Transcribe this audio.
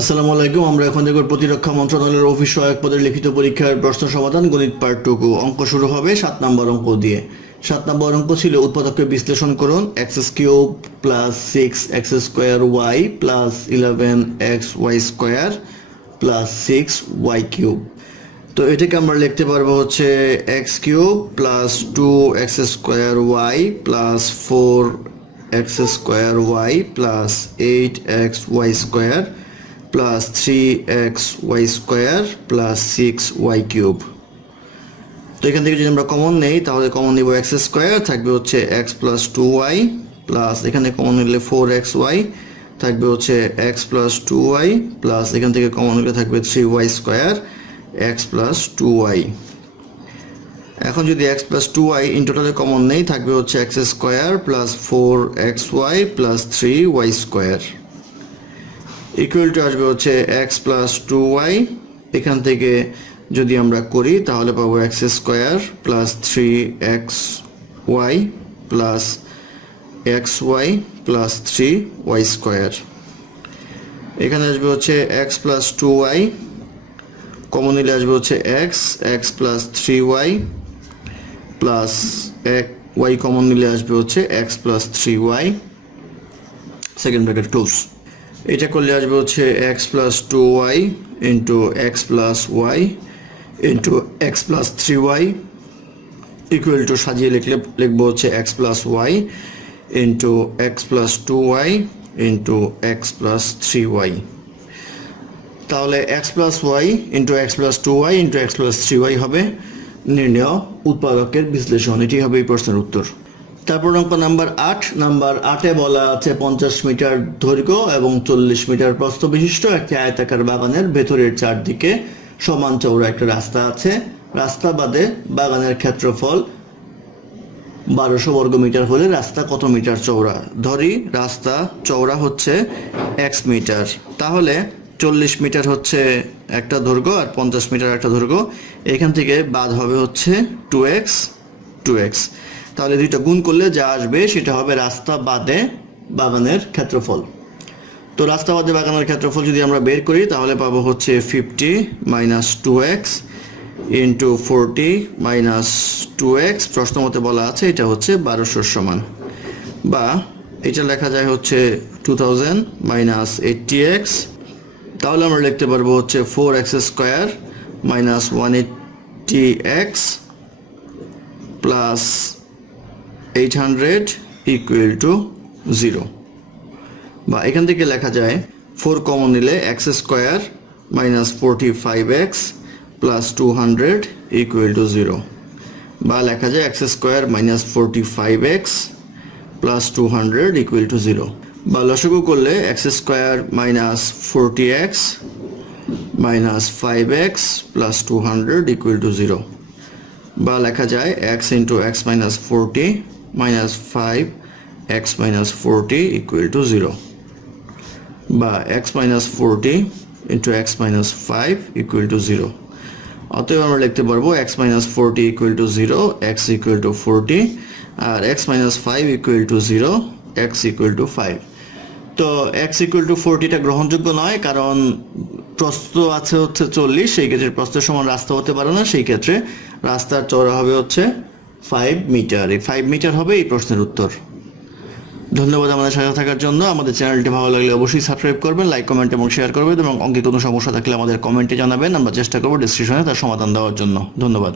আসসালামু আলাইকুম। আমরা এখন দেখব প্রতিরক্ষা মন্ত্রণালয়ের অফিস সহায়ক পদের লিখিত পরীক্ষার প্রশ্ন সমাধান গণিত পার্ট টুকু অঙ্ক শুরু হবে সাত নম্বর অঙ্ক দিয়ে। সাত নম্বর অঙ্ক ছিল উৎপাদককে বিশ্লেষণ করুন। X cube plus six x square y plus eleven x y square plus six y cube. তো এটাকে আমরা লিখতে পারব হচ্ছে x cube plus two x square y plus four x square y plus eight x y square plus three x y square plus six y cube তো এখান থেকে যদি আমরা কমন নেই, তাহলে কমন নিব এক্স স্কোয়ার থাকবে হচ্ছে x plus two y plus এখানে কমন নিলে ফোর এক্স ওয়াই থাকবে হচ্ছে x plus two y plus এখান থেকে কমন নিলে থাকবে three y square x plus two y এখন যদি x plus two y in টোটালে কমন নেই, থাকবে হচ্ছে x square plus four x y plus three y square equal to আসবে হচ্ছে এক্স প্লাস টু ওয়াই এখান থেকে যদি আমরা করি, তাহলে পাবো x square plus three x y plus x y plus three y square এখানে আসবে হচ্ছে x plus two y common নিলে আসবে হচ্ছে x x plus three y plus এক ওয়াই কমন নিলে আসবে হচ্ছে x plus three y second bracket close এটা করলে আসবে হচ্ছে x plus two y into x plus y into x plus three y equal to সাজিয়ে লিখলে, লিখব হচ্ছে x plus y into x plus two y into x plus three y তাহলে x plus y into x plus two y into x plus three y হবে। নির্ণয় উৎপাদকের বিশ্লেষণ। এটি হবে এই প্রশ্নের উত্তর। তারপর অঙ্ক নাম্বার আট, নাম্বার আটে বলা আছে পঞ্চাশ মিটার দৈর্ঘ্য এবং চল্লিশ মিটার প্রস্থ বিশিষ্ট একটি আয়তাকার বাগানের ভেতরের চারদিকে সমান চৌড়া একটা রাস্তা আছে। রাস্তা বাদে বাগানের ক্ষেত্রফল বারোশো বর্গ মিটার হলে রাস্তা কত মিটার চৌড়া ধরি রাস্তা চৌড়া হচ্ছে এক্স মিটার। তাহলে চল্লিশ মিটার হচ্ছে একটা দৈর্ঘ্য আর পঞ্চাশ মিটার একটা দৈর্ঘ্য। এখান থেকে বাদ হবে হচ্ছে টু এক্স টু এক্স তাহলে দুইটা গুণ করলে যা আসবে সেটা হবে রাস্তা বাদে বাগানের ক্ষেত্রফল। তো রাস্তা বাদে বাগানের ক্ষেত্রফল যদি আমরা বের করি, তাহলে পাবো হচ্ছে fifty minus two x into forty minus two x প্রশ্ন মতে বলা আছে, এটা হচ্ছে বারোশোর সমান। বা এটা লেখা যায় হচ্ছে two thousand minus eighty x তাহলে আমরা লিখতে পারব হচ্ছে four x square minus one eighty x plus eight hundred equal to zero বা এখান থেকে লেখা যায় ফোর কমন নিলে x square minus forty five x plus two hundred equal to zero বা লেখা যায় x square minus forty five x plus two hundred equal to zero বা লসগু করলে x square minus forty x minus five x plus two hundred equal to zero বা লেখা যায় x into x minus forty minus five x minus forty equal to zero বা x minus forty into x minus five equal to zero অতএব আমরা লিখতে পারব x minus forty equal to zero x equal to forty R x minus five equal to zero x equal to five তো x equal to ফোরটিটা গ্রহণযোগ্য নয়, কারণ প্রস্থ আছে হচ্ছে চল্লিশ, সেই ক্ষেত্রে প্রস্থের সমান রাস্তা হতে পারে না, সেই ক্ষেত্রে রাস্তার চওড়া হবে হচ্ছে ফাইভ মিটার এই ফাইভ মিটার হবে এই প্রশ্নের উত্তর। ধন্যবাদ আমাদের সাথে থাকার জন্য। আমাদের চ্যানেলটি ভালো লাগলে অবশ্যই সাবস্ক্রাইব করবেন, লাইক, কমেন্ট এবং শেয়ার করবেন এবং অঙ্কে কোনো সমস্যা থাকলে আমাদের কমেন্টে জানাবেন। আমরা চেষ্টা করব ডিসক্রিপশনে তার সমাধান দেওয়ার জন্য। ধন্যবাদ।